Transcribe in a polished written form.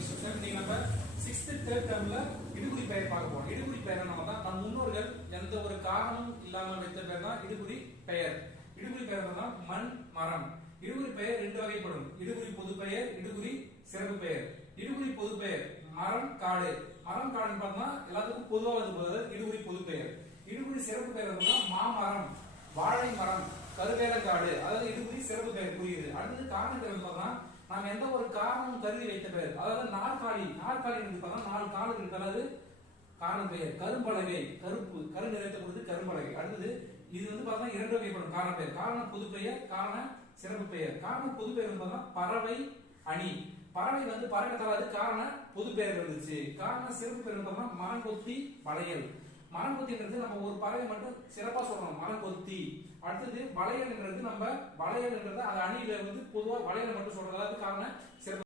Instruction. நீங்க நம்ம 6th third termல இடுகுறி பெயர் பார்க்க போறோம். இடுகுறி பெயர் நம்ம தான் நம் முன்னோர்கள் எந்த ஒரு காரணமும் இல்லாமல் வைத்த பெயர் தான் இடுகுறி பெயர். இடுகுறி பெயர் தான் மண், மரம். இடுகுறி பெயர் ரெண்டு வகைப்படும். இடுகுறி பொது பெயர், இடுகுறி சிறப்பு பெயர். இடுகுறி பொது பெயர் மரம், காடு. மரம், காடுன்னு பார்த்தா எல்லாத்துக்கும் பொதுவாக இருப்பது இடுகுறி பொது பெயர். இடுகுறி சிறப்பு பெயர் மாமரம், வாழை மரம், கருவேலக்காடு. அதாவது இடுகுறி சிறப்பு பெயர் புரியுது. அடுத்தது காரண பெயர் பார்த்தா நாம் எந்த ஒரு காரணமும் கருதி வைத்த பெயர். அதாவது நாற்காலி. நாற்காலி பார்த்தா 4 கால் இருக்கு. அதாவது காரண பெயர். கரும்பலகை, கருப்பு, கரு நிறைத்த பொழுது கரும்பலகை. அடுத்தது இது பார்த்தா 2 வகைப்படும் காரண பெயர். காரண பொது பெயர், காரண சிறப்பு பெயர். காரண பொது பெயர் பார்த்தா பறவை, அணி. பறவை பறவை தராது, காரண பொது பெயர் இருந்துச்சு. காரண சிறப்பு பெயர் பார்த்தா மரங்கொத்தி, வளையல். மரங்கொத்தின்றது நம்ம ஒரு பறவை மட்டும் சிறப்பா சொல்றோம், மரங்கொத்தி. அடுத்தது வளையல்ன்றது நம்ம வளையல்ன்றது அது அணியில பொதுவா வளையல் மட்டும் சொல்றது. அதாவது காரண சிறப்பு